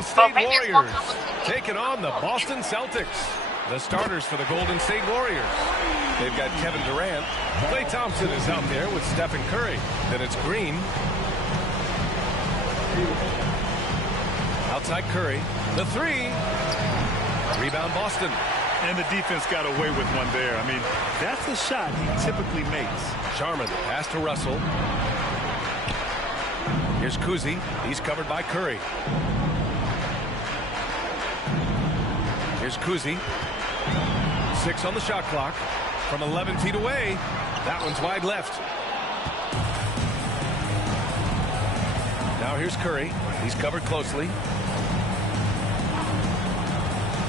Golden State Warriors taking on the Boston Celtics. The starters for the Golden State Warriors. They've got Kevin Durant. Klay Thompson is out there with Stephen Curry. Then it's Green. Outside Curry. The three. Rebound Boston. And the defense got away with one there. I mean, that's a shot he typically makes. Sharman pass to Russell. Here's Kuzi. He's covered by Curry. Here's Kuzi. 6 on the shot clock. From 11 feet away. That one's wide left. Now here's Curry. He's covered closely.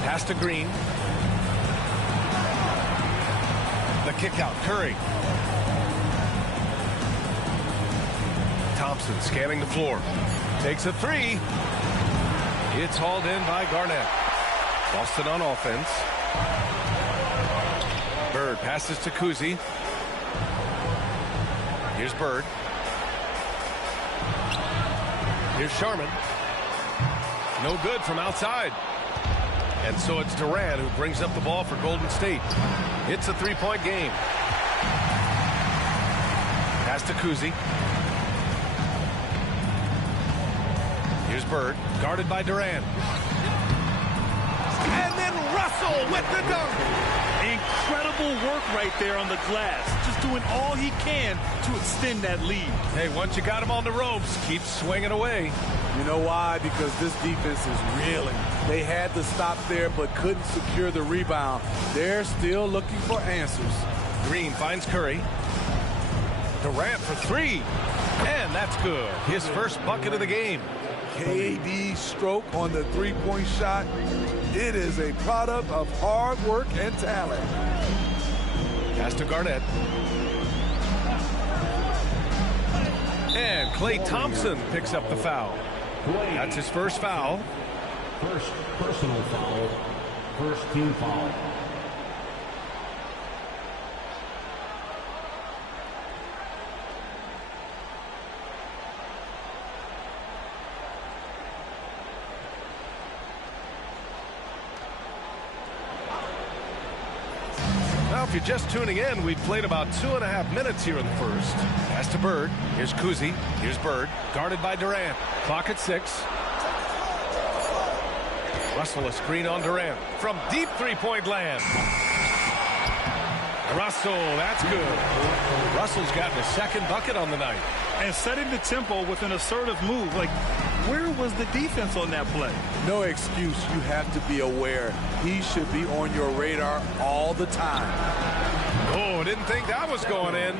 Pass to Green. The kick out. Curry. Thompson scanning the floor. Takes a three. It's hauled in by Garnett. Boston on offense. Bird passes to Kuzi. Here's Bird. Here's Sharman. No good from outside. And so it's Durant who brings up the ball for Golden State. It's a three-point game. Pass to Kuzi. Here's Bird, guarded by Durant. And then Russell with the dunk. Incredible work right there on the glass. Just doing all he can to extend that lead. Hey, once you got him on the ropes, keep swinging away. You know why? Because this defense is reeling. They had to stop there but couldn't secure the rebound. They're still looking for answers. Green finds Curry. Durant for three. And that's good. His first bucket of the game. KD's stroke on the three-point shot. It is a product of hard work and talent. Pass to Garnett. And Klay Thompson picks up the foul. That's his first foul. First personal foul. First team foul. Now, if you're just tuning in, we've played about 2.5 minutes here in the first. Pass to Bird. Here's Kuzi. Here's Bird. Guarded by Durant. Clock at 6. Russell a screen on Durant. From deep three-point land. Russell, that's good. Russell's gotten his second bucket on the night. And setting the tempo with an assertive move. Like, where was the defense on that play? No excuse. You have to be aware. He should be on your radar all the time. Oh, didn't think that was going in.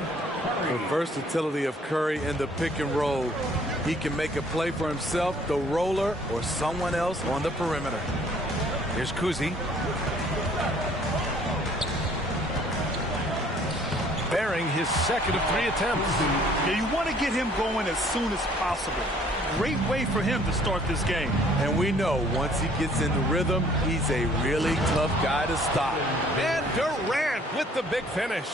The versatility of Curry in the pick and roll. He can make a play for himself, the roller, or someone else on the perimeter. Here's Kuzi. Bearing his second of 3 attempts. Yeah, you want to get him going as soon as possible. Great way for him to start this game. And we know once he gets in the rhythm, he's a really tough guy to stop. And Durant with the big finish.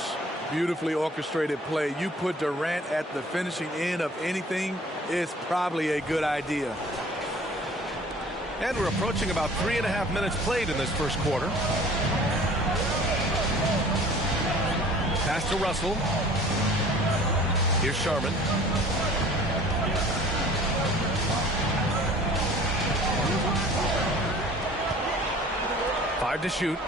Beautifully orchestrated play. You put Durant at the finishing end of anything, it's probably a good idea. And we're approaching about 3.5 minutes played in this first quarter. Pass to Russell. Here's Sharman. Five to shoot.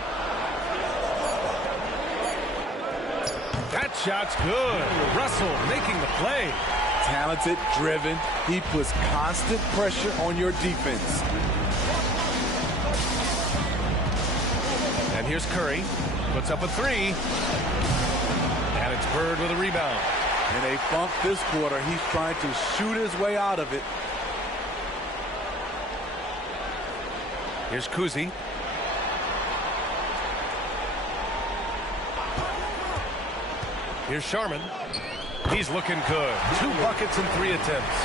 That shot's good. Russell making the play. Talented, driven. He puts constant pressure on your defense. And here's Curry. Puts up a three. And it's Bird with a rebound. In a funk this quarter, he's trying to shoot his way out of it. Here's Kuzi. Here's Sharman. He's looking good. 2 buckets in 3 attempts.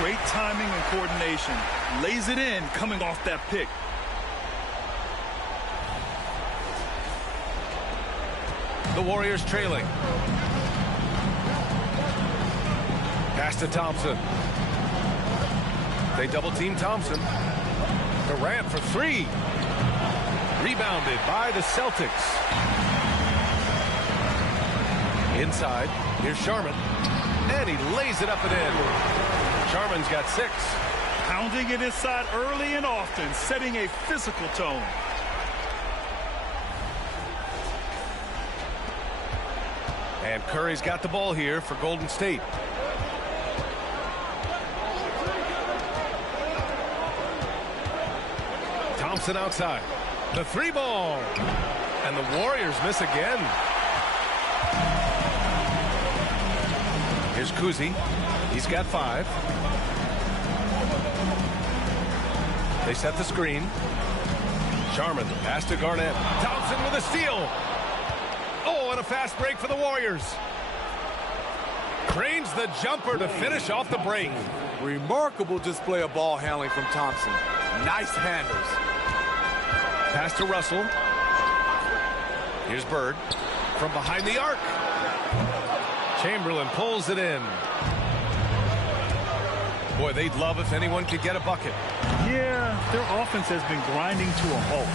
Great timing and coordination. Lays it in coming off that pick. The Warriors trailing. Pass to Thompson. They double team Thompson. Durant for three. Rebounded by the Celtics. Inside, here's Sharman. And he lays it up and in. Sharman's got 6. Pounding it inside early and often, setting a physical tone. And Curry's got the ball here for Golden State. Thompson outside. The 3 ball. And the Warriors miss again. Here's Kuzi. He's got 5. They set the screen. Sharman pass to Garnett. Thompson with a steal. Oh, and a fast break for the Warriors. Cranes the jumper to finish off the break. Remarkable display of ball handling from Thompson. Nice handles. Pass to Russell. Here's Bird from behind the arc. Chamberlain pulls it in. Boy, they'd love if anyone could get a bucket. Yeah, their offense has been grinding to a halt.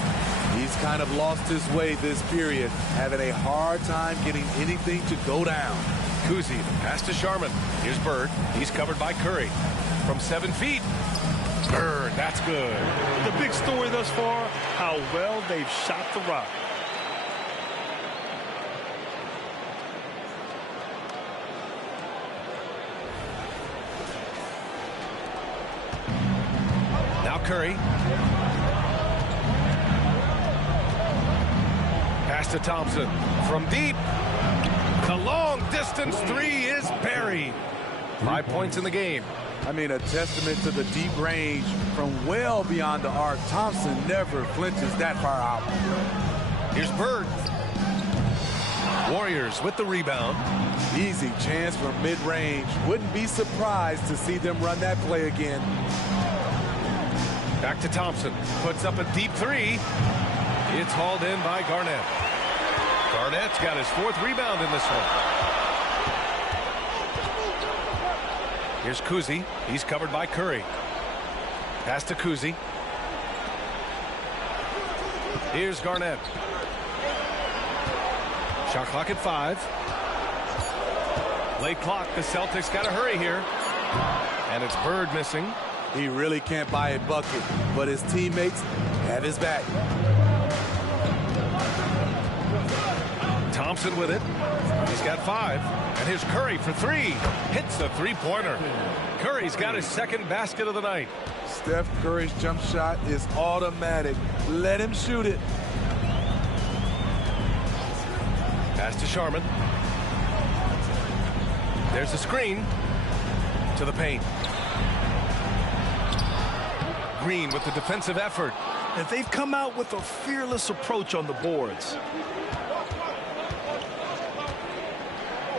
He's kind of lost his way this period, having a hard time getting anything to go down. Kuzi, pass to Sharman. Here's Bird. He's covered by Curry. From 7 feet. Bird, that's good. The big story thus far, how well they've shot the rock. Now Curry. Pass to Thompson. From deep. The long distance 3 is buried. 5 points in the game. I mean, a testament to the deep range from well beyond the arc. Thompson never flinches that far out. Here's Bird. Warriors with the rebound. Easy chance from mid-range. Wouldn't be surprised to see them run that play again. Back to Thompson. Puts up a deep 3. It's hauled in by Garnett. Garnett's got his 4th rebound in this one. Here's Kuzi. He's covered by Curry. Pass to Kuzi. Here's Garnett. Shot clock at 5. Late clock. The Celtics got to hurry here. And it's Bird missing. He really can't buy a bucket, but his teammates have his back. Thompson with it. He's got 5. And here's Curry for 3. Hits the 3-pointer. Curry's got his 2nd basket of the night. Steph Curry's jump shot is automatic. Let him shoot it. Pass to Sharman. There's the screen. To the paint. Green with the defensive effort. And they've come out with a fearless approach on the boards.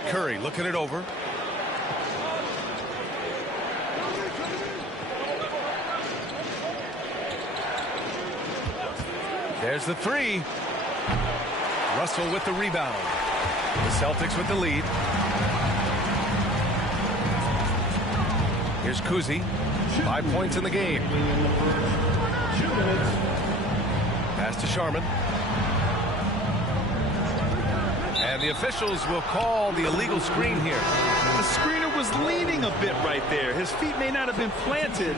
Curry looking it over. There's the 3. Russell with the rebound. The Celtics with the lead. Here's Kuzi. 5 points in the game. Pass to Sharman. And the officials will call the illegal screen here. The screener was leaning a bit right there. His feet may not have been planted.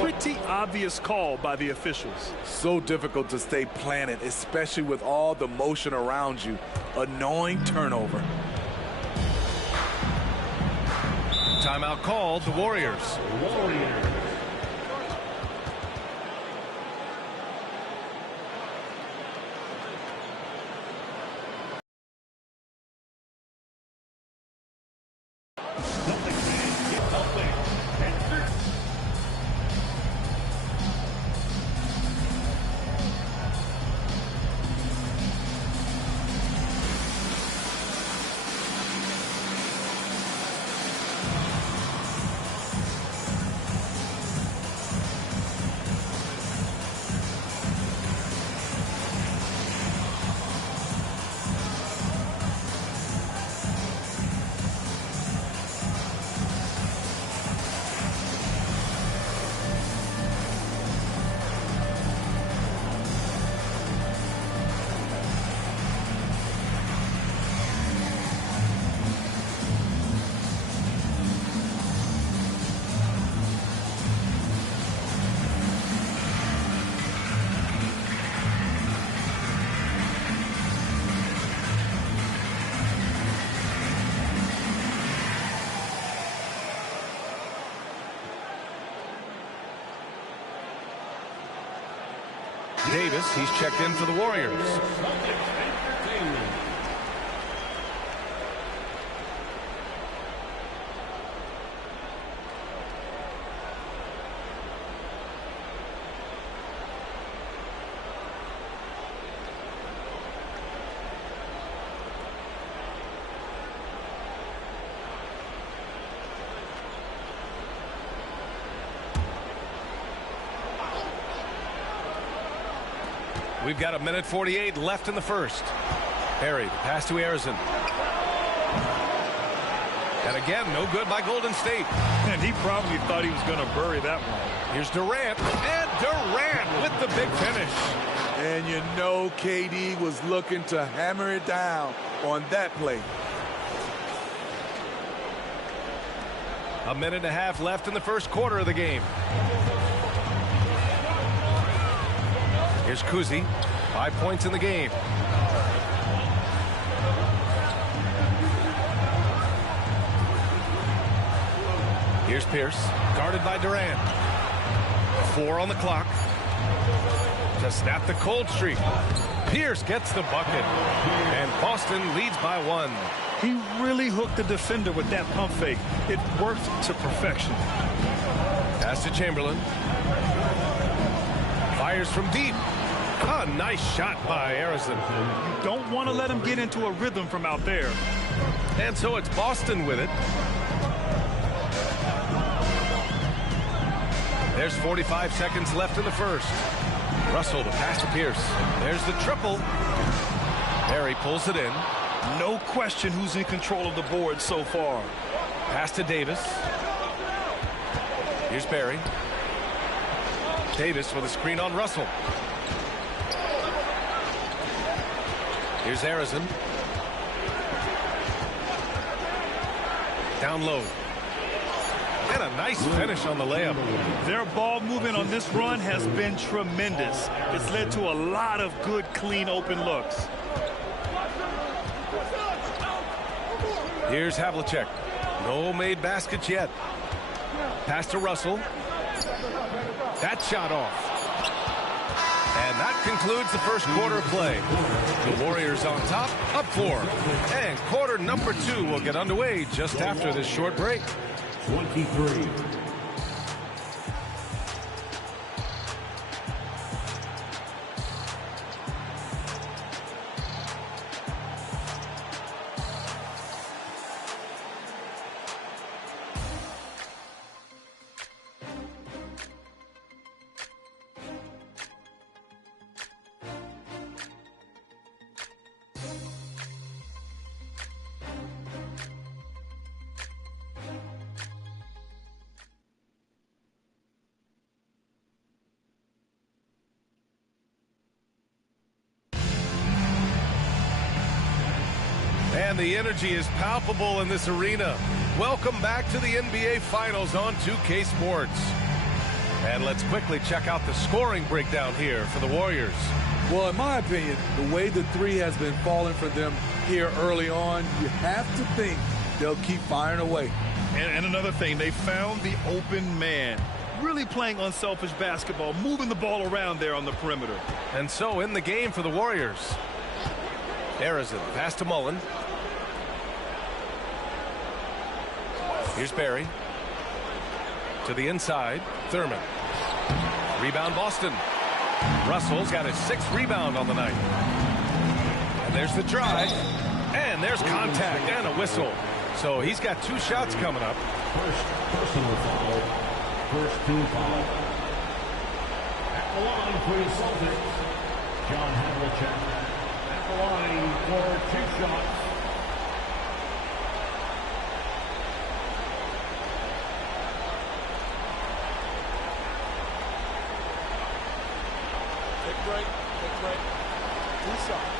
Pretty obvious call by the officials. So difficult to stay planted, especially with all the motion around you. Annoying turnover. Timeout called. The Warriors. Davis, he's checked in for the Warriors. We've got 1:48 left in the first. Perry, pass to Arizin. And again, no good by Golden State. And he probably thought he was going to bury that one. Here's Durant. And Durant with the big finish. And you know KD was looking to hammer it down on that play. 1.5 minutes left in the first quarter of the game. Here's Kuzi, 5 points in the game. Here's Pierce, guarded by Durant. 4 on the clock. To snap the cold streak. Pierce gets the bucket. And Boston leads by 1. He really hooked the defender with that pump fake. It worked to perfection. Pass to Chamberlain. Fires from deep. A nice shot by Arizin. You don't want to let him get into a rhythm from out there. And so it's Boston with it. There's 45 seconds left in the first. Russell, the pass to Pierce. There's the triple. Perry pulls it in. No question who's in control of the board so far. Pass to Davis. Here's Barry. Davis with a screen on Russell. Here's Arizin. Down low. And a nice finish on the layup. Their ball movement on this run has been tremendous. It's led to a lot of good, clean, open looks. Here's Havlicek. No made baskets yet. Pass to Russell. That shot off. And that concludes the first quarter of play. The Warriors on top, up 4. And quarter number 2 will get underway just after this short break. 23. And the energy is palpable in this arena. Welcome back to the NBA Finals on 2K Sports. And let's quickly check out the scoring breakdown here for the Warriors. Well, in my opinion, the way the three has been falling for them here early on, you have to think they'll keep firing away. And another thing, they found the open man. Really playing unselfish basketball, moving the ball around there on the perimeter. And so in the game for the Warriors. Arizin, pass to Mullen. Here's Barry. To the inside, Thurman. Rebound Boston. Russell's got his 6th rebound on the night. And there's the drive. And there's contact and a whistle. So he's got 2 shots coming up. First personal foul. First 2 foul. At the line for the Celtics, John Havlicek. At the line for 2 shots. Take break. 2 shots.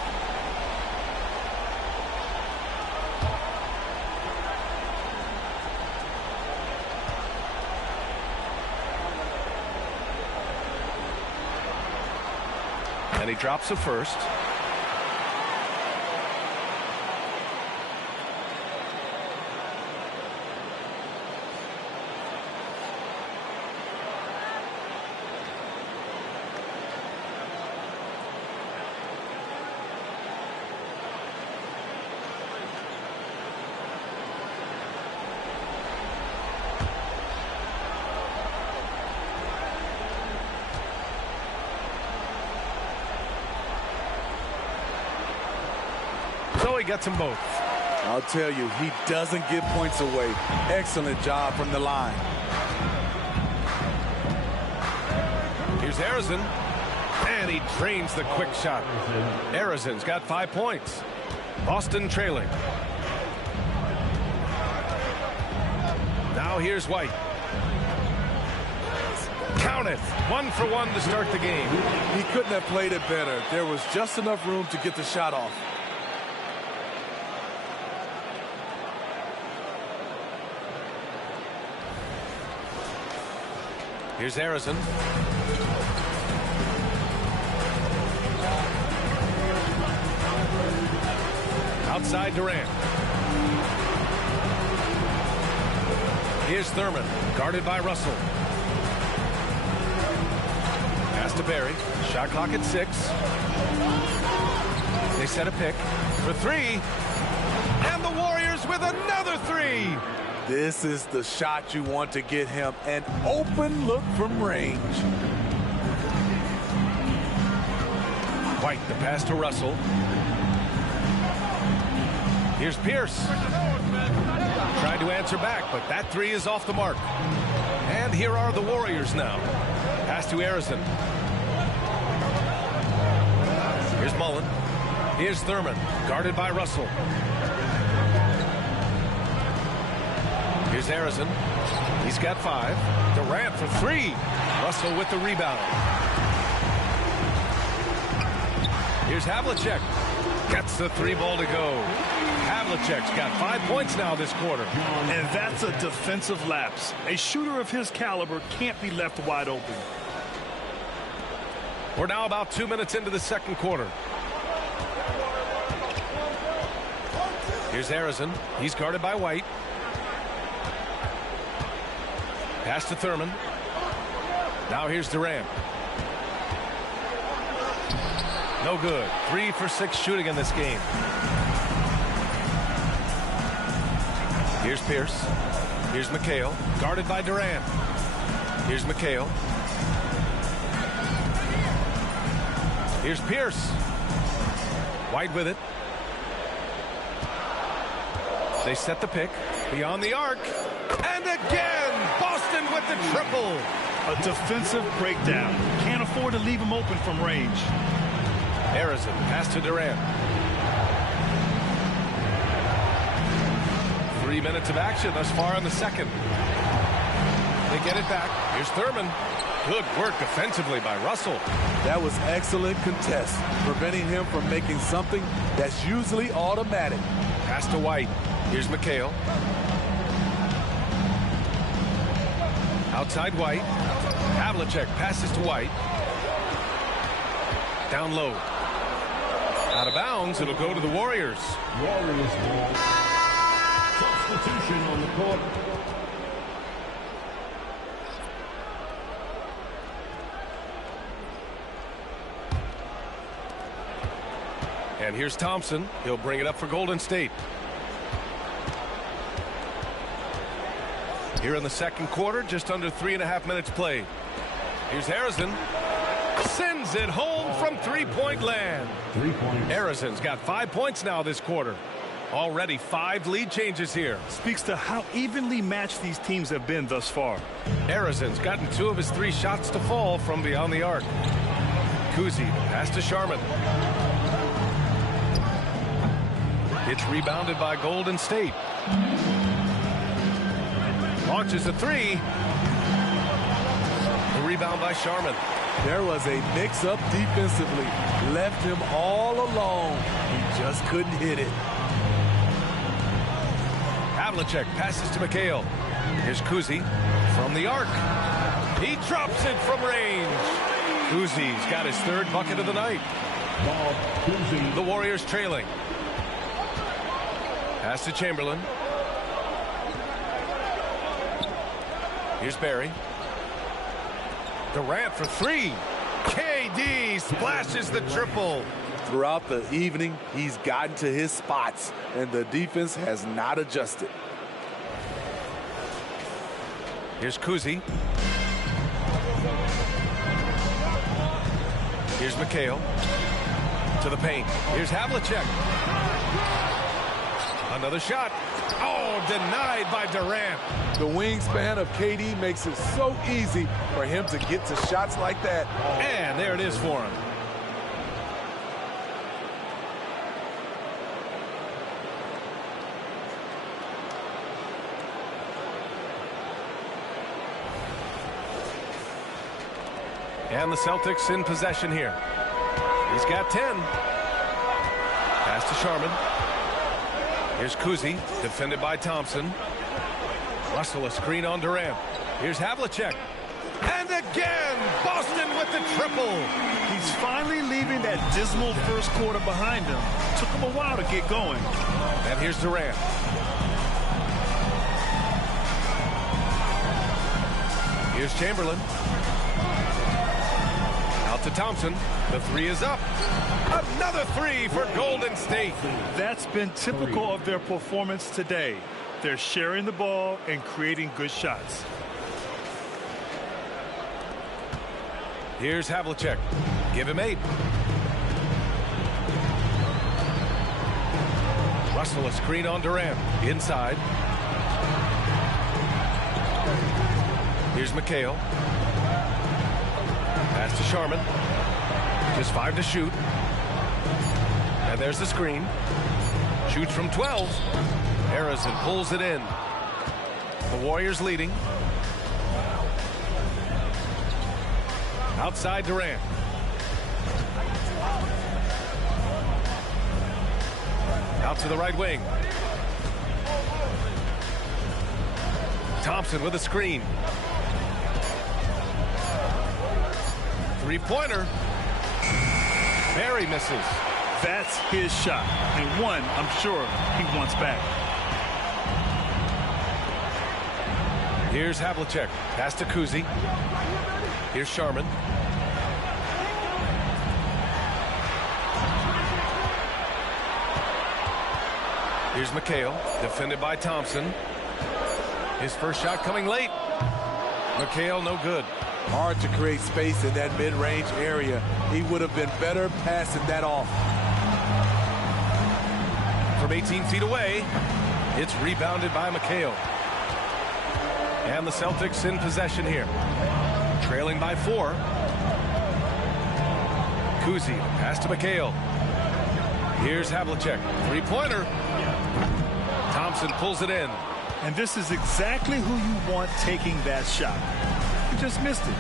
And he drops a first. So he gets them both. I'll tell you, he doesn't give points away. Excellent job from the line. Here's Harrison, and he drains the quick shot. Harrison's got 5 points. Boston trailing. Now here's White. Count it. 1 for 1 to start the game. He couldn't have played it better. There was just enough room to get the shot off. Here's Harrison. Outside Durant. Here's Thurman, guarded by Russell. Pass to Barry. Shot clock at 6. They set a pick for 3. And the Warriors with another 3. This is the shot you want to get him. An open look from range. White, the pass to Russell. Here's Pierce. Tried to answer back, but that 3 is off the mark. And here are the Warriors now. Pass to Harrison. Here's Mullen. Here's Thurman, guarded by Russell. Here's Harrison. He's got 5. Durant for 3. Russell with the rebound. Here's Havlicek. Gets the 3 ball to go. Havlicek's got 5 points now this quarter. And that's a defensive lapse. A shooter of his caliber can't be left wide open. We're now about 2 minutes into the second quarter. Here's Harrison. He's guarded by White. Pass to Thurman. Now here's Durant. No good. 3 for 6 shooting in this game. Here's Pierce. Here's McHale, guarded by Durant. Here's McHale. Here's Pierce. White with it. They set the pick. Beyond the arc. And again, Boston with the triple. A defensive breakdown. Can't afford to leave him open from range. Harrison, pass to Durant. 3 minutes of action thus far in the second. They get it back. Here's Thurman. Good work defensively by Russell. That was excellent contest, preventing him from making something that's usually automatic. Pass to White. Here's McHale. Outside White. Havlicek passes to White. Down low. Out of bounds. It'll go to the Warriors. Warriors ball. Substitution on the court. And here's Thompson. He'll bring it up for Golden State. Here in the second quarter, just under 3.5 minutes played. Here's Harrison. Sends it home from three-point land. 3 points. Harrison's got 5 points now this quarter. Already 5 lead changes here. Speaks to how evenly matched these teams have been thus far. Harrison's gotten 2 of his 3 shots to fall from beyond the arc. Kuzi, pass to Sharman. It's rebounded by Golden State. Launches a 3. The rebound by Sharman. There was a mix-up defensively. Left him all alone. He just couldn't hit it. Havlicek passes to McHale. Here's Kuzi from the arc. He drops it from range. Kuzi's got his 3rd bucket of the night. Ball, Kuzi. The Warriors trailing. Pass to Chamberlain. Here's Barry. Durant for 3. KD splashes the triple. Throughout the evening, he's gotten to his spots, and the defense has not adjusted. Here's Kuzi. Here's McHale. To the paint. Here's Havlicek. Another shot. Oh, denied by Durant. The wingspan of KD makes it so easy for him to get to shots like that. And there it is for him. And the Celtics in possession here. He's got 10. Pass to Sharman. Here's Kuzi, defended by Thompson. Russell, a screen on Durant. Here's Havlicek. And again, Boston with the triple. He's finally leaving that dismal first quarter behind him. Took him a while to get going. And here's Durant. Here's Chamberlain. Out to Thompson. The three is up. Another three for Golden State. That's been typical of their performance today. They're sharing the ball and creating good shots. Here's Havlicek. Give him 8. Russell, a screen on Durant. Inside. Here's McHale. Pass to Sharman. Just 5 to shoot. And there's the screen. Shoots from 12. Harrison pulls it in. The Warriors leading. Outside Durant. Out to the right wing. Thompson with a screen. Three-pointer. Barry misses. That's his shot, and one I'm sure he wants back. Here's Havlicek. Pass to Kuzi. Here's Sharman. Here's McHale, defended by Thompson. His first shot coming late. McHale, no good. Hard to create space in that mid-range area. He would have been better passing that off. From 18 feet away, it's rebounded by McHale. And the Celtics in possession here. Trailing by 4. Kuzi, pass to McHale. Here's Havlicek. Three-pointer. Thompson pulls it in. And this is exactly who you want taking that shot. He just missed it.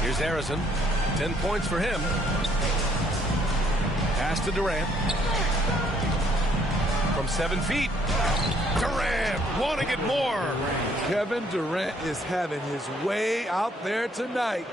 Here's Harrison. 10 points for him. Pass to Durant. From 7 feet. Durant wanting it more. Kevin Durant is having his way out there tonight.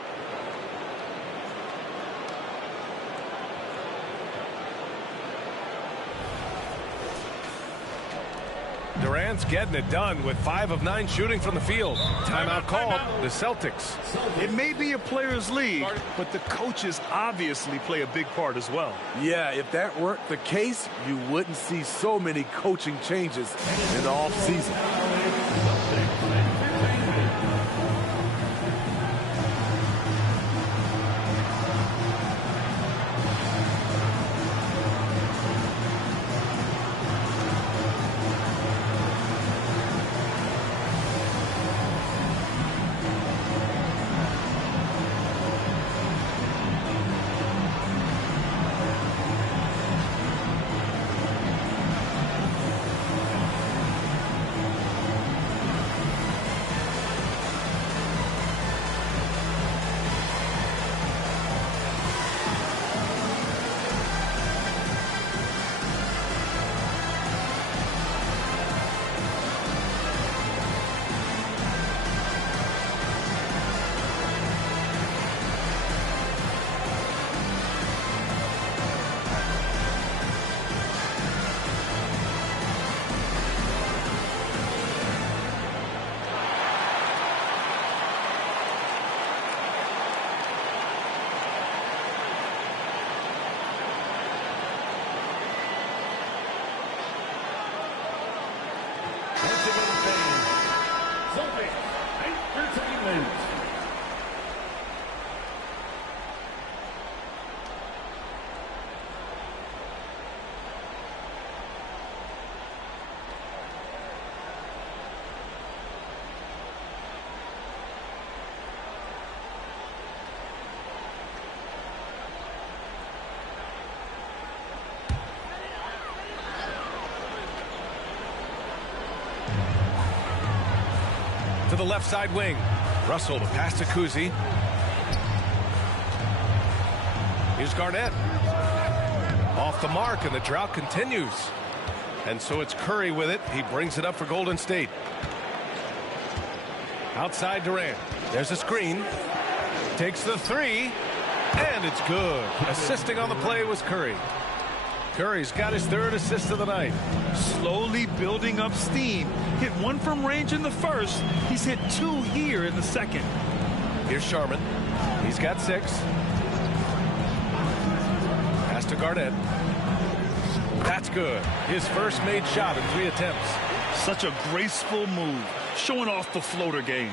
Durant's getting it done with 5 of 9 shooting from the field. Timeout called. The Celtics. It may be a players' league, but the coaches obviously play a big part as well. Yeah, if that weren't the case, you wouldn't see so many coaching changes in the offseason. the left side wing. Russell to pass to Kuzi. Here's Garnett. Off the mark, and the drought continues. And so it's Curry with it. He brings it up for Golden State. Outside Durant. There's a screen. Takes the three. And it's good. Assisting on the play was Curry. Curry's got his third assist of the night. Slowly building up steam. Hit one from range in the first. He's hit two here in the second. Here's Sharman. He's got 6. Pass to Garnett. That's good. His first made shot in 3 attempts. Such a graceful move. Showing off the floater game.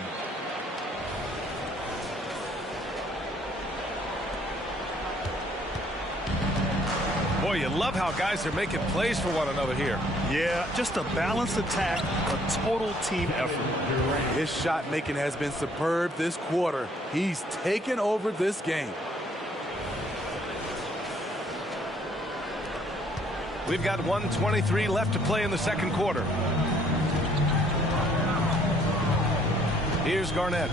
Boy, you love how guys are making plays for one another here. Yeah, just a balanced attack, a total team effort. His shot making has been superb this quarter. He's taken over this game. We've got 1:23 left to play in the second quarter. Here's Garnett.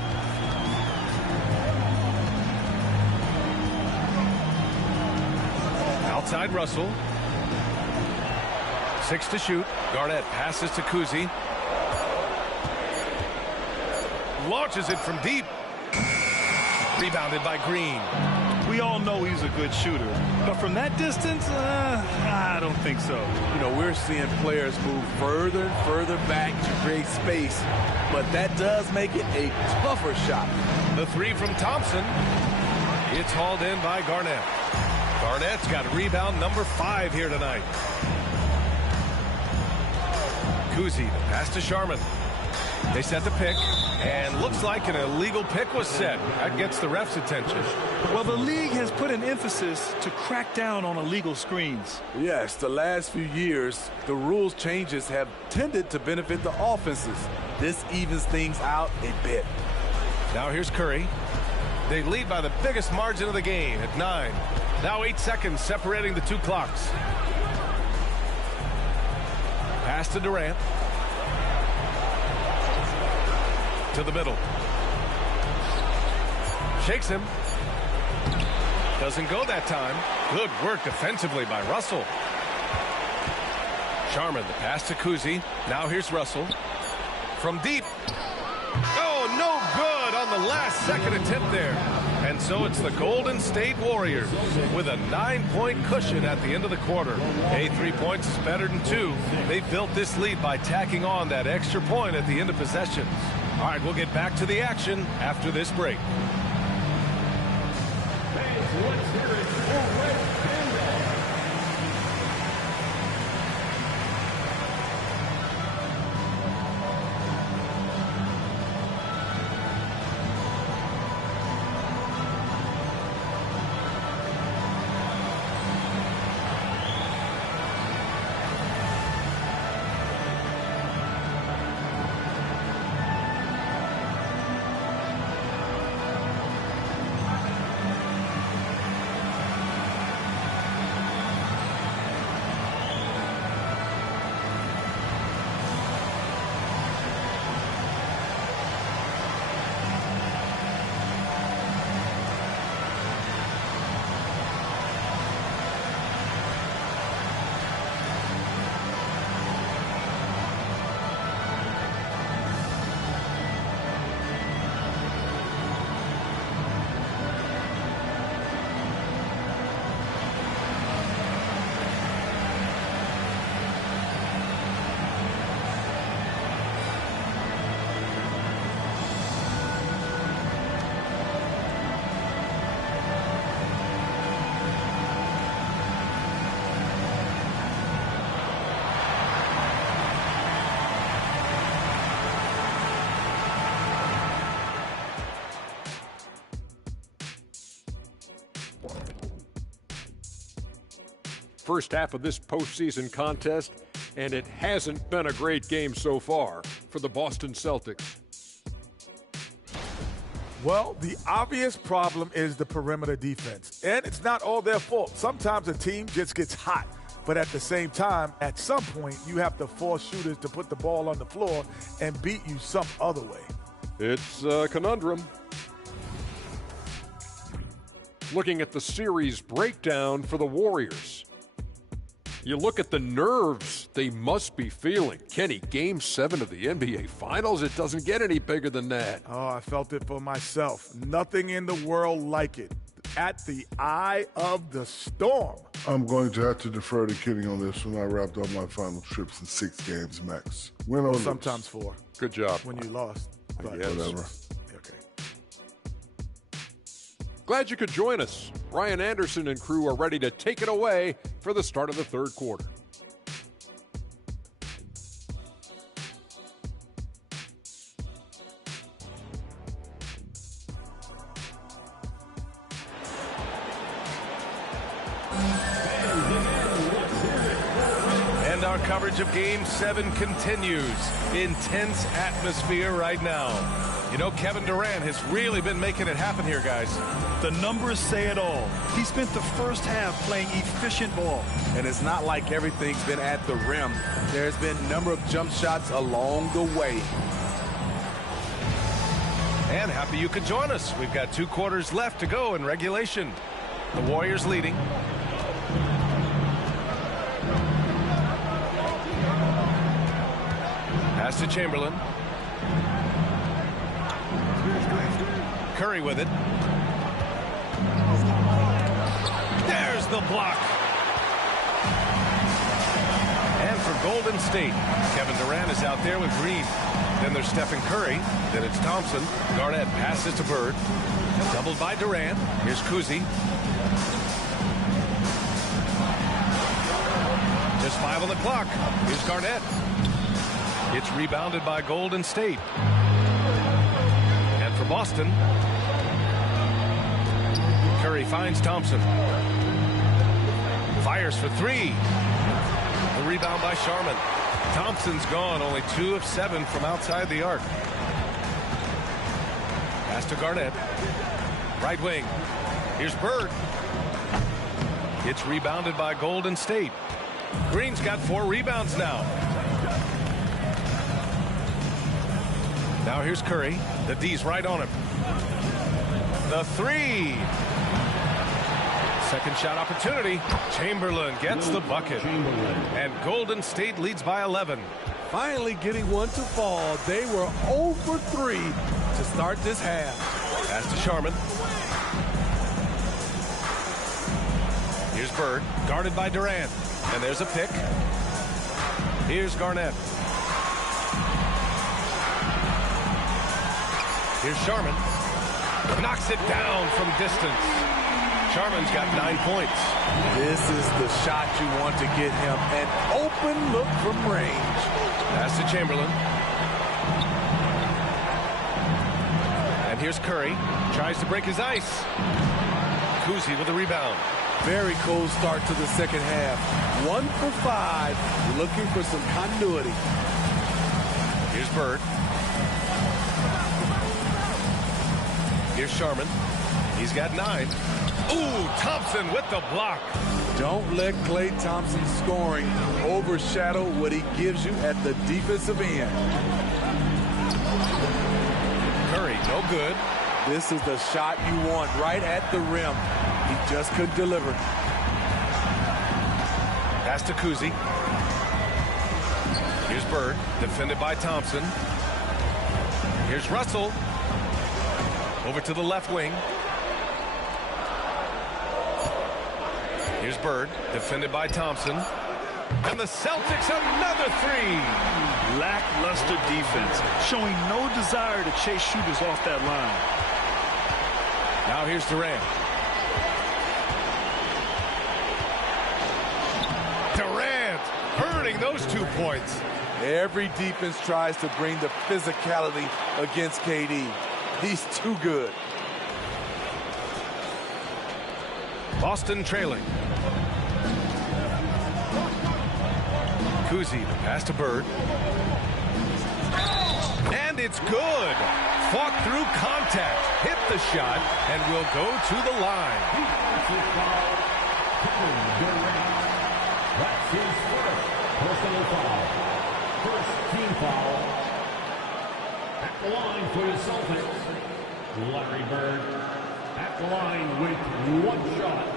Outside Russell. 6 to shoot. Garnett passes to Kuzi. Launches it from deep. Rebounded by Green. We all know he's a good shooter, but from that distance, I don't think so. You know, we're seeing players move further and further back to create space, but that does make it a tougher shot. The 3 from Thompson. It's hauled in by Garnett. Garnett's got rebound number 5 here tonight. Kuzi, the pass to Sharman. They set the pick, and looks like an illegal pick was set. That gets the ref's attention. Well, the league has put an emphasis to crack down on illegal screens. Yes, the last few years, the rules changes have tended to benefit the offenses. This evens things out a bit. Now here's Curry. They lead by the biggest margin of the game at 9. Now 8 seconds separating the 2 clocks. Pass to Durant. To the middle. Shakes him. Doesn't go that time. Good work defensively by Russell. Sharman, the pass to Kuzi. Now here's Russell. From deep. Oh, no good on the last second attempt there. And so it's the Golden State Warriors with a 9-point cushion at the end of the quarter. 3 points is better than 2. They built this lead by tacking on that extra point at the end of possessions. All right, we'll get back to the action after this break. Let's hear it for Red Panda. First half of this postseason contest, and it hasn't been a great game so far for the Boston Celtics. Well, the obvious problem is the perimeter defense, and it's not all their fault. Sometimes a team just gets hot, but at the same time, at some point, you have to force shooters to put the ball on the floor and beat you some other way. It's a conundrum. Looking at the series breakdown for the Warriors. You look at the nerves they must be feeling. Kenny, Game 7 of the NBA Finals, it doesn't get any bigger than that. Oh, I felt it for myself. Nothing in the world like it. At the eye of the storm. I'm going to have to defer to Kenny on this when I wrapped up my final trips in 6 games max. Win or lose. Sometimes 4. Good job. When you lost. But Whatever. Okay. Glad you could join us. Ryan Anderson and crew are ready to take it away for the start of the third quarter. And our coverage of Game 7 continues. Intense atmosphere right now. You know, Kevin Durant has really been making it happen here, guys. The numbers say it all. He spent the first half playing efficient ball. And it's not like everything's been at the rim. There's been a number of jump shots along the way. And happy you could join us. We've got 2 quarters left to go in regulation. The Warriors leading. Pass to Chamberlain. Curry with it. There's the block. And for Golden State, Kevin Durant is out there with Green. Then there's Stephen Curry. Then it's Thompson. Garnett passes to Bird. Doubled by Durant. Here's Kuzi. Just 5 on the clock. Here's Garnett. It's rebounded by Golden State. And for Boston, Curry finds Thompson. Fires for 3. The rebound by Sharman. Thompson's gone, only 2 of 7 from outside the arc. Pass to Garnett. Right wing. Here's Bird. It's rebounded by Golden State. Green's got 4 rebounds now. Now here's Curry. The D's right on him. The 3. Second shot opportunity. Chamberlain gets the bucket. And Golden State leads by 11. Finally getting one to fall. They were 0 for 3 to start this half. Pass to Sharman. Here's Bird, guarded by Durant. And there's a pick. Here's Garnett. Here's Sharman. Knocks it down from distance. Sharman's got 9 points. This is the shot you want to get him. An open look from range. Pass to Chamberlain. And here's Curry. Tries to break his ice. Kuzi with the rebound. Very cold start to the second half. 1 for 5. Looking for some continuity. Here's Bird. Here's Sharman. He's got 9. Ooh, Thompson with the block. Don't let Klay Thompson's scoring overshadow what he gives you at the defensive end. Curry, no good. This is the shot you want right at the rim. He just couldn't deliver. Pass to Kuzi. Here's Bird, defended by Thompson. Here's Russell. Over to the left wing. Here's Bird, defended by Thompson. And the Celtics another 3. Lackluster defense, showing no desire to chase shooters off that line. Now here's Durant. Durant earning those 2 points. Every defense tries to bring the physicality against KD. He's too good. Boston trailing. Kuzi, pass to Bird. And it's good. Fought through contact, hit the shot, and will go to the line. That's his first personal foul. First team foul. At the line for the Celtics, Larry Bird. At the line with one shot.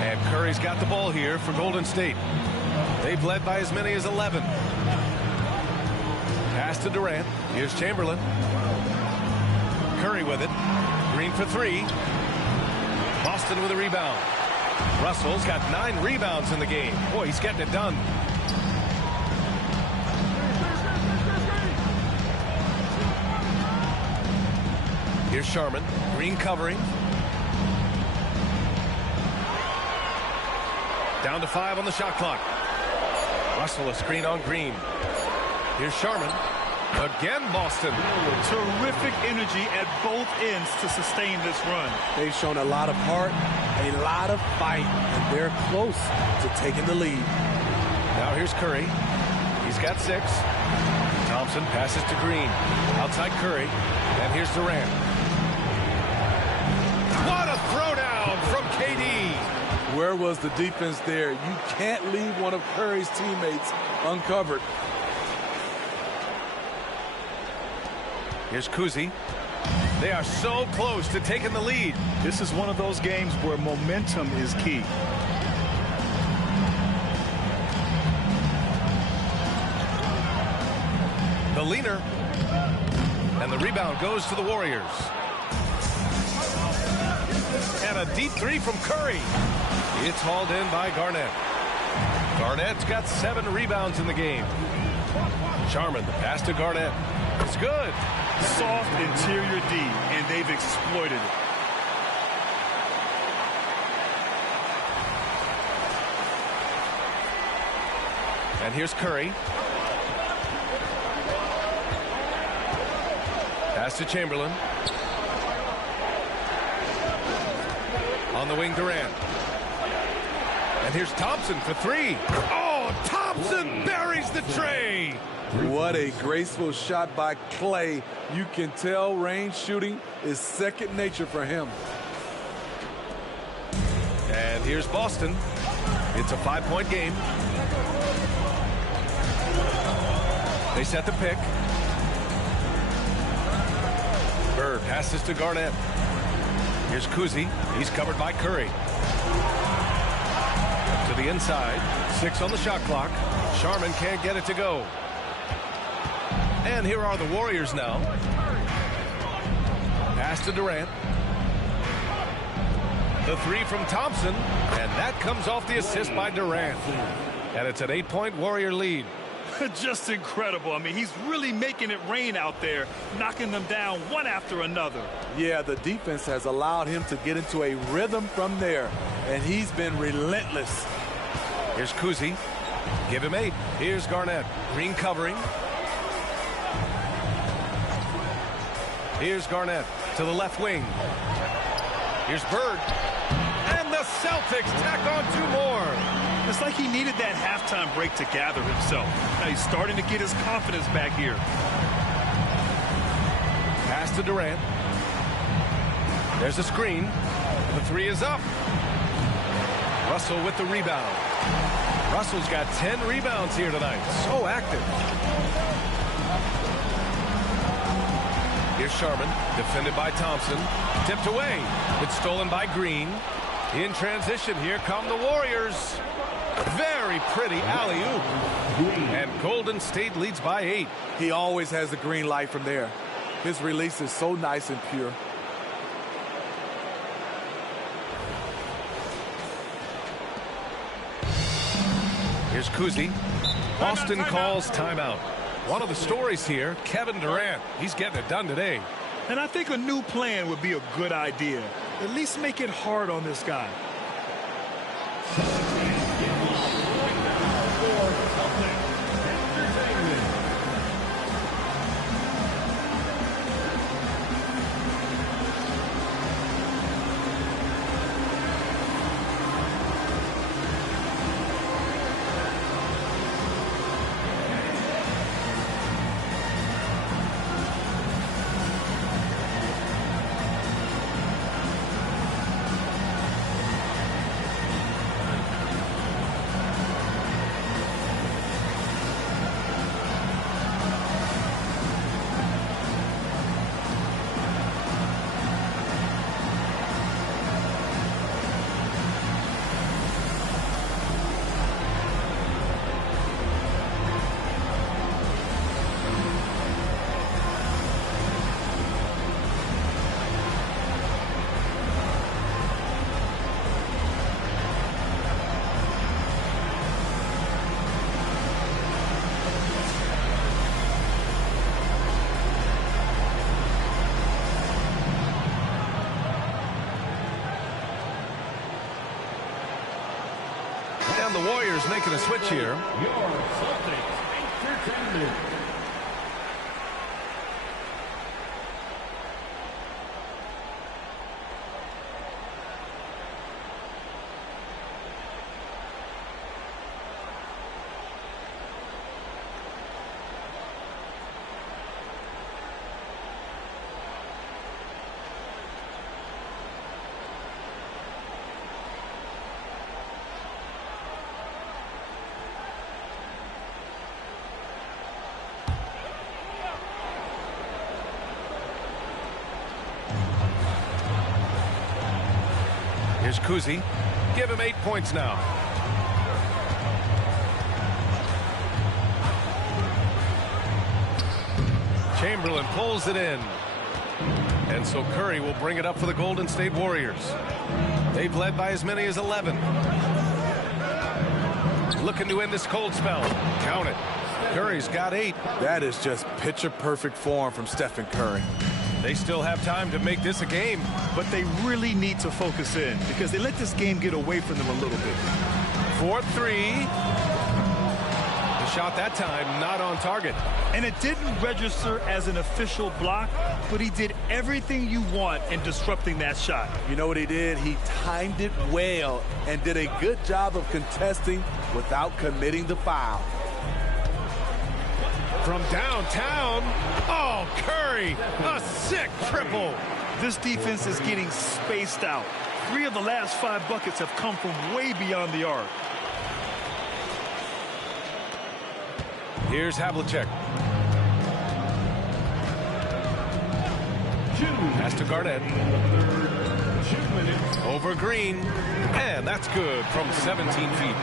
And Curry's got the ball here for Golden State. They've led by as many as 11. Pass to Durant. Here's Chamberlain. Curry with it. Green for three. Boston with a rebound. Russell's got 9 rebounds in the game. Boy, he's getting it done. Here's Sharman. Green covering. Down to 5 on the shot clock. Russell a screen on Green. Here's Sharman. Again, Boston. Terrific energy at both ends to sustain this run. They've shown a lot of heart, a lot of fight, and they're close to taking the lead. Now here's Curry. He's got 6. Thompson passes to Green. Outside Curry. And here's Durant. What a throwdown from KD. Where was the defense there? You can't leave one of Curry's teammates uncovered. Here's Kuzi. They are so close to taking the lead. This is one of those games where momentum is key. The leaner. And the rebound goes to the Warriors. And a deep 3 from Curry. It's hauled in by Garnett. Garnett's got 7 rebounds in the game. Sharman, the pass to Garnett. It's good. Soft interior D, and they've exploited it. And here's Curry. Pass to Chamberlain. On the wing, Durant. And here's Thompson for 3. Oh, Thompson buries the tray. What a graceful shot by Clay. You can tell range shooting is second nature for him. And here's Boston. It's a 5-point game. They set the pick. Bird passes to Garnett. Here's Kuzi. He's covered by Curry. To the inside. 6 on the shot clock. Sharman can't get it to go. And here are the Warriors now. Pass to Durant. The 3 from Thompson. And that comes off the assist by Durant. And it's an 8-point Warrior lead. Just incredible. I mean, he's really making it rain out there, knocking them down one after another. Yeah, the defense has allowed him to get into a rhythm from there, and he's been relentless. Here's Kuzi. Give him 8. Here's Garnett. Green covering. Here's Garnett to the left wing. Here's Bird. And the Celtics tack on 2 more. It's like he needed that halftime break to gather himself. Now he's starting to get his confidence back here. Pass to Durant. There's a screen. The 3 is up. Russell with the rebound. Russell's got 10 rebounds here tonight. So active. Here's Sharman, defended by Thompson. Tipped away. It's stolen by Green. In transition, here come the Warriors. Very pretty alley-oop. And Golden State leads by 8. He always has the green light from there. His release is so nice and pure. Here's Kuzi. Boston calls timeout. One of the stories here, Kevin Durant. He's getting it done today. And I think a new plan would be a good idea. At least make it hard on this guy. And the Warriors making a switch here. Your Celtics Entertainment. Here's Kuzi. Give him 8 points now. Chamberlain pulls it in. And so Curry will bring it up for the Golden State Warriors. They've led by as many as 11. Looking to end this cold spell. Count it. Curry's got 8. That is just picture-perfect form from Stephen Curry. They still have time to make this a game. But they really need to focus in because they let this game get away from them a little bit. 4-3. The shot that time not on target. And it didn't register as an official block, but he did everything you want in disrupting that shot. You know what he did? He timed it well and did a good job of contesting without committing the foul. From downtown, oh, Curry, a sick triple. This defense is getting spaced out. 3 of the last 5 buckets have come from way beyond the arc. Here's Havlicek. Pass to Garnett. Over Green. And that's good from 17 feet.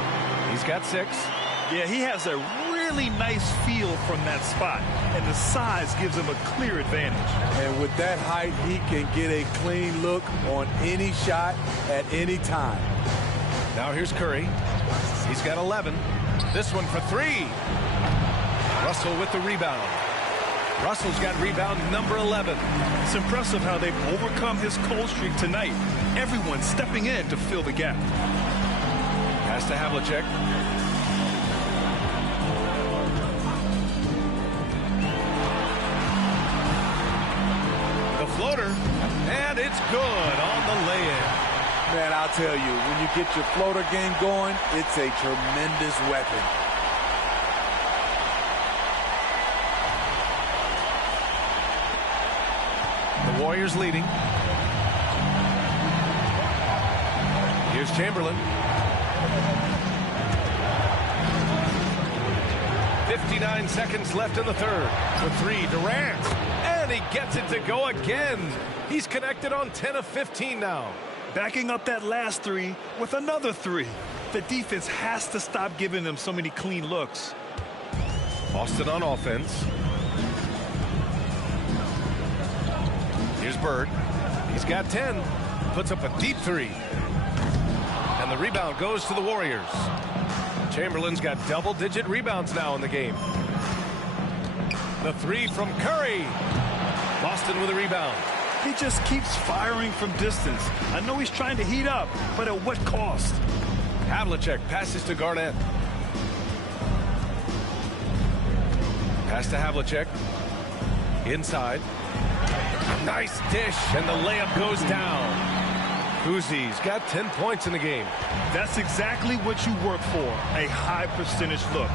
He's got 6. Yeah, he has a really nice feel from that spot, and the size gives him a clear advantage. And with that height, he can get a clean look on any shot at any time. Now here's Curry. He's got 11. This one for 3. Russell with the rebound. Russell's got rebound number 11. It's impressive how they've overcome his cold streak tonight. Everyone stepping in to fill the gap. Pass to Havlicek. The floater, and it's good on the lay-in. Man, I'll tell you, when you get your floater game going, it's a tremendous weapon. The Warriors leading. Here's Chamberlain. 59 seconds left in the third. For 3, Durant. And he gets it to go again. He's connected on 10 of 15 now. Backing up that last 3 with another 3. The defense has to stop giving them so many clean looks. Boston on offense. Here's Bird. He's got 10. Puts up a deep 3. And the rebound goes to the Warriors. Chamberlain's got double-digit rebounds now in the game. The 3 from Curry. Boston with a rebound. He just keeps firing from distance. I know he's trying to heat up, but at what cost? Havlicek passes to Garnett. Pass to Havlicek. Inside. Nice dish, and the layup goes down. Kuzi's got 10 points in the game. That's exactly what you work for, a high percentage look.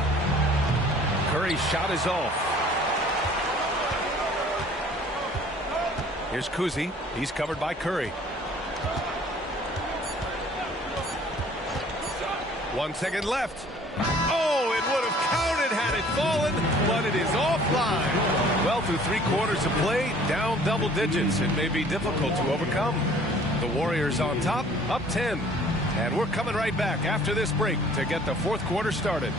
Curry's shot is off. Here's Kuzi. He's covered by Curry. 1 second left. Oh, it would have counted had it fallen, but it is offline. Well, through 3 quarters of play, down double digits. It may be difficult to overcome. The Warriors on top, up 10. And we're coming right back after this break to get the 4th quarter started.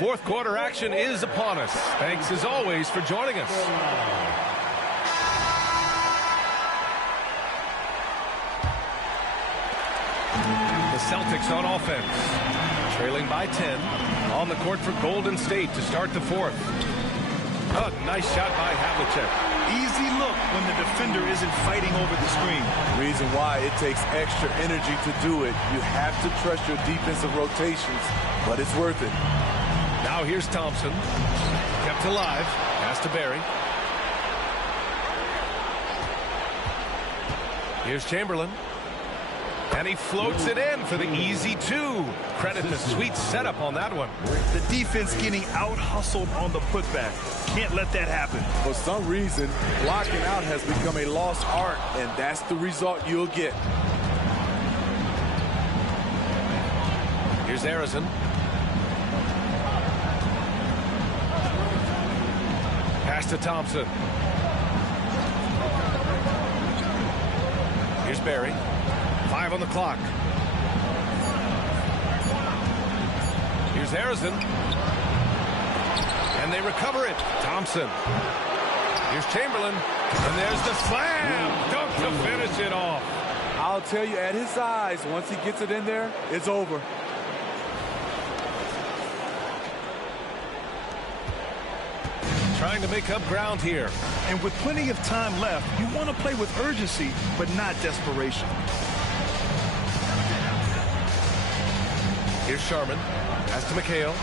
Fourth quarter action is upon us. Thanks as always for joining us. The Celtics on offense, trailing by 10, on the court for Golden State to start the fourth. A nice shot by Havlicek. Easy look when the defender isn't fighting over the screen. Reason why it takes extra energy to do it. You have to trust your defensive rotations, but it's worth it. Now here's Thompson. Kept alive. Pass to Barry. Here's Chamberlain. And he floats it in for the easy two. Credit the sweet setup on that one. The defense getting out-hustled on the putback. Can't let that happen. For some reason, blocking out has become a lost art, and that's the result you'll get. Here's Arizin. Pass to Thompson. Here's Barry. 5 on the clock. Here's Arizin. And they recover it. Thompson. Here's Chamberlain. And there's the slam. Dunk to finish it off. I'll tell you, at his size, once he gets it in there, it's over. Trying to make up ground here. And with plenty of time left, you want to play with urgency, but not desperation. Here's Sharman. Pass to McHale.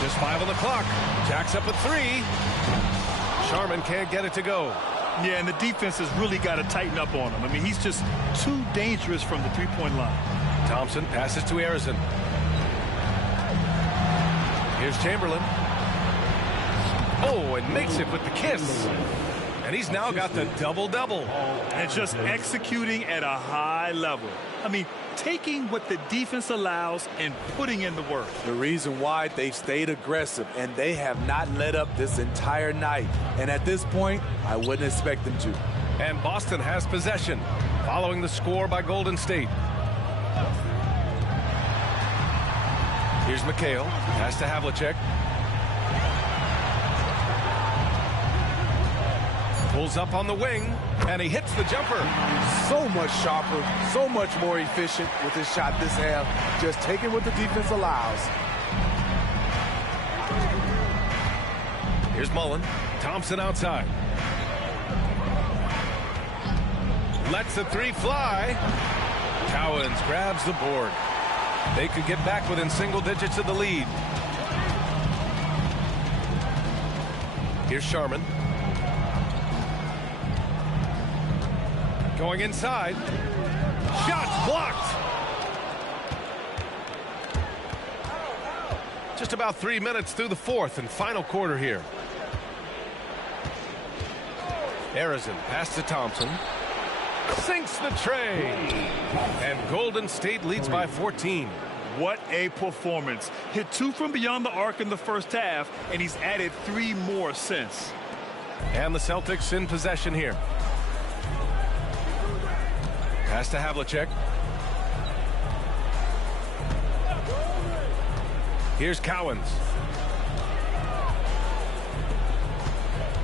Just 5 on the clock. Jacks up a 3. Sharman can't get it to go. Yeah, and the defense has really got to tighten up on him. I mean, he's just too dangerous from the three-point line. Thompson passes to Arizin. Here's Chamberlain. Oh, and makes it with the kiss. And he's now got the double-double. And just executing at a high level. I mean, taking what the defense allows and putting in the work. The reason why they've stayed aggressive, and they have not let up this entire night. And at this point, I wouldn't expect them to. And Boston has possession, following the score by Golden State. Here's McHale. Pass to Havlicek. Pulls up on the wing, and he hits the jumper. So much sharper, so much more efficient with his shot this half. Just taking what the defense allows. Here's Mullen. Thompson outside. Lets the 3 fly. Cowens grabs the board. They could get back within single digits of the lead. Here's Sharman. Going inside. Shots blocked. Just about 3 minutes through the fourth and final quarter here. Arizin pass to Thompson. Sinks the tray. And Golden State leads by 14. What a performance. Hit 2 from beyond the arc in the first half, and he's added 3 more since. And the Celtics in possession here. Pass to Havlicek. Here's Cowens.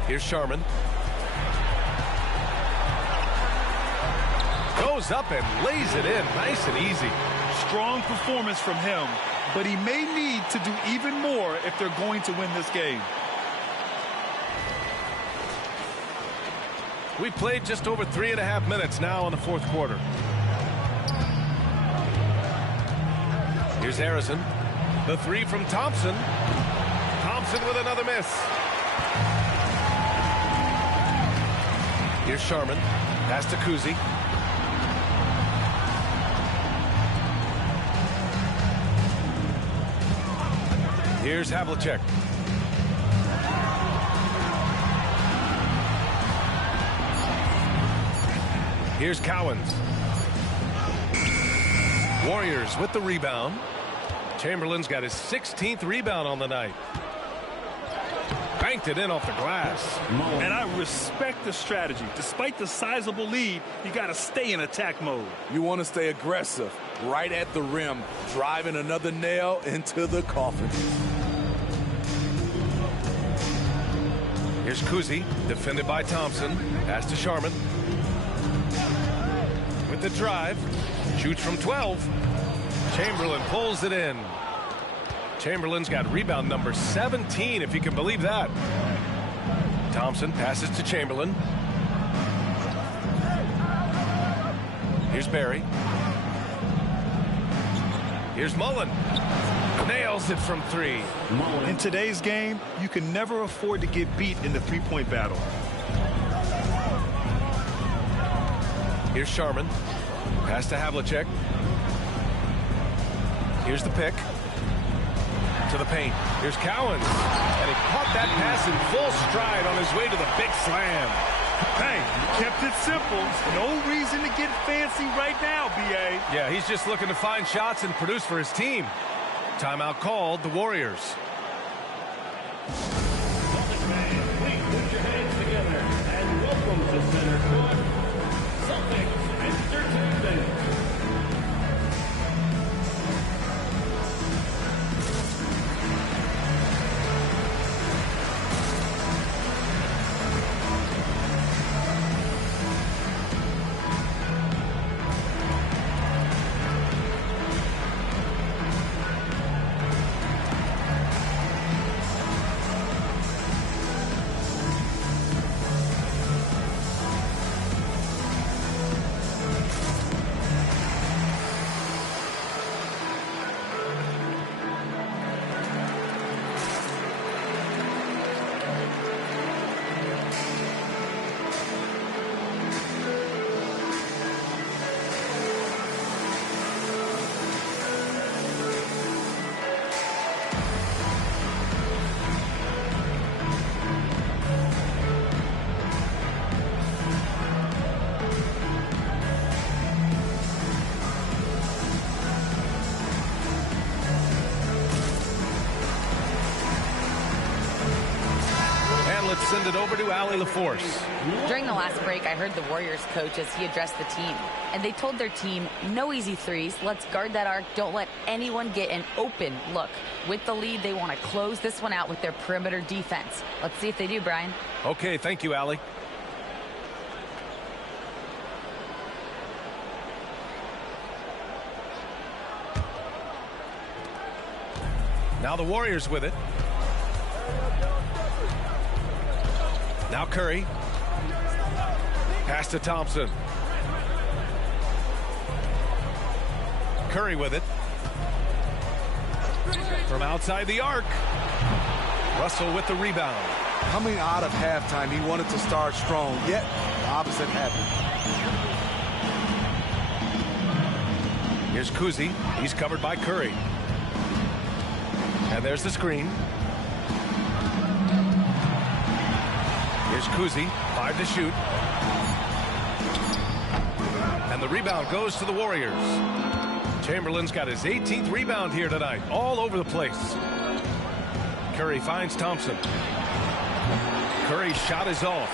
Here's Sharman. Goes up and lays it in nice and easy. Strong performance from him, but he may need to do even more if they're going to win this game. We played just over 3.5 minutes now in the fourth quarter. Here's Arizin. The 3 from Thompson. Thompson with another miss. Here's Sharman. Pass to Kuzi. Here's Havlicek. Here's Cowens. Warriors with the rebound. Chamberlain's got his 16th rebound on the night. Banked it in off the glass. And I respect the strategy. Despite the sizable lead, you got to stay in attack mode. You want to stay aggressive. right at the rim, driving another nail into the coffin. Here's Kuzi, defended by Thompson. Pass to Sharman. With the drive, shoots from 12. Chamberlain pulls it in. Chamberlain's got rebound number 17, if you can believe that. Thompson passes to Chamberlain. Here's Barry. Here's Mullen. Nails it from 3. In today's game, you can never afford to get beat in the three-point battle. Here's Sharman. Pass to Havlicek. Here's the pick. To the paint. Here's Cowens. And he caught that pass in full stride on his way to the big slam. Hey, kept it simple. No reason to get fancy right now, B.A. Yeah, he's just looking to find shots and produce for his team. Timeout called, the Warriors. Celtics fans, please put your hands together and welcome to Center Court, Celtics Entertainment. Let's send it over to Allie LaForce. During the last break, I heard the Warriors coach as he addressed the team. And they told their team, no easy threes. Let's guard that arc. Don't let anyone get an open look. With the lead, they want to close this one out with their perimeter defense. Let's see if they do, Brian. Okay, thank you, Allie. Now the Warriors with it. Now Curry. Pass to Thompson. Curry with it. From outside the arc. Russell with the rebound. Coming out of halftime, he wanted to start strong, yet the opposite happened. Here's Kuzi. He's covered by Curry. And there's the screen. Here's Kuzi, 5 to shoot. And the rebound goes to the Warriors. Chamberlain's got his 18th rebound here tonight, all over the place. Curry finds Thompson. Curry's shot is off.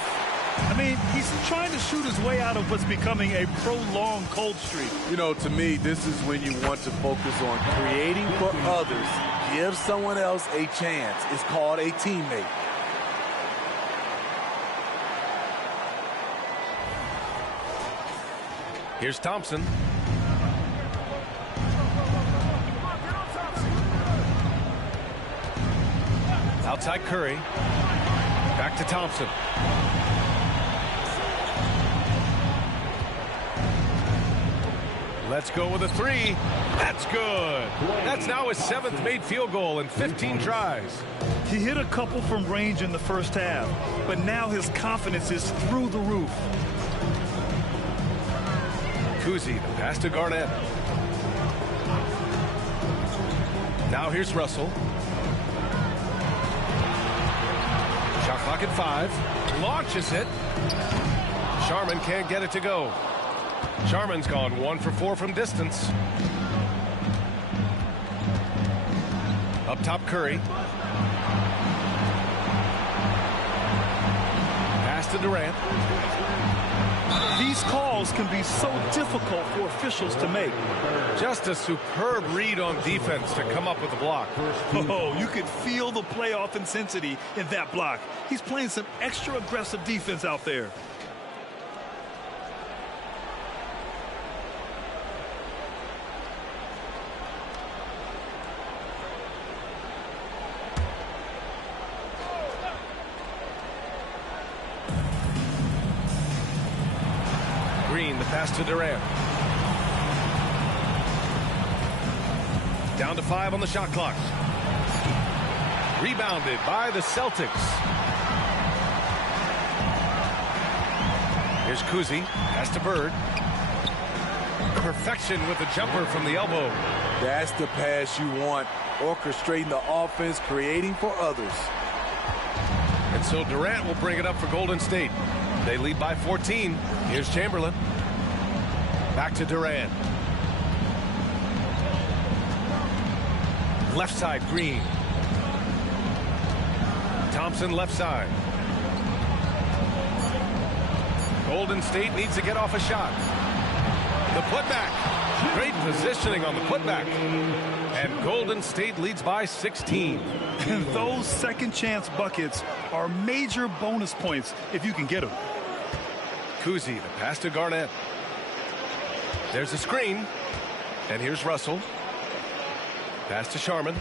I mean, he's trying to shoot his way out of what's becoming a prolonged cold streak. You know, to me, this is when you want to focus on creating for others. Give someone else a chance. It's called a teammate. Here's Thompson. Outside Curry. Back to Thompson. Let's go with a 3. That's good. That's now his 7th made field goal in 15 tries. He hit a couple from range in the first half, but now his confidence is through the roof. Kuzi, the pass to Garnett. Now here's Russell. Shot clock at 5. Launches it. Sharman can't get it to go. Sharman's gone 1 for 4 from distance. Up top, Curry. Pass to Durant. These calls can be so difficult for officials to make. Just a superb read on defense to come up with the block. Oh, you could feel the playoff intensity in that block. He's playing some extra aggressive defense out there. Green, the pass to Durant. Down to 5 on the shot clock. Rebounded by the Celtics. Here's Kuzi. Pass to Bird. Perfection with the jumper from the elbow. That's the pass you want. Orchestrating the offense, creating for others. And so Durant will bring it up for Golden State. They lead by 14. Here's Chamberlain. Back to Durant. Left side, Green. Thompson left side. Golden State needs to get off a shot. The putback. Great positioning on the putback. And Golden State leads by 16. And those second chance buckets are major bonus points if you can get them. Kuzi, the pass to Garnett. There's a screen. And here's Russell. Pass to Sharman.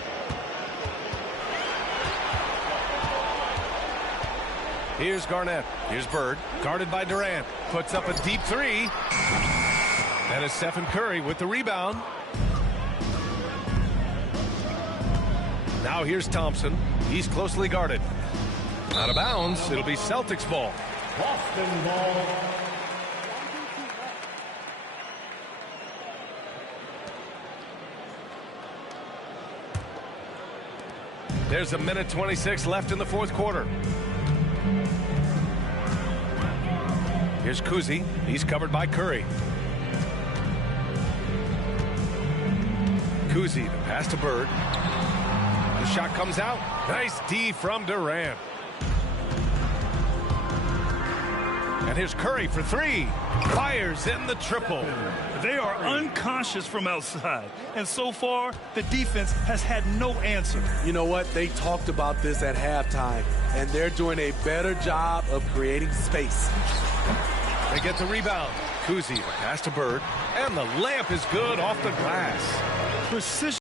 Here's Garnett. Here's Bird. Guarded by Durant. Puts up a deep three. And it's Stephen Curry with the rebound. Now here's Thompson. He's closely guarded. Out of bounds. It'll be Celtics ball. Boston ball. There's a minute 26 left in the fourth quarter. Here's Kuzi. He's covered by Curry. Kuzi, the pass to Bird. The shot comes out. Nice D from Durant. And here's Curry for three. Fires in the triple. They are unconscious from outside. And so far, the defense has had no answer. You know what? They talked about this at halftime, and they're doing a better job of creating space. They get the rebound. Kuzi, the pass to Bird. And the layup is good off the glass. Precision.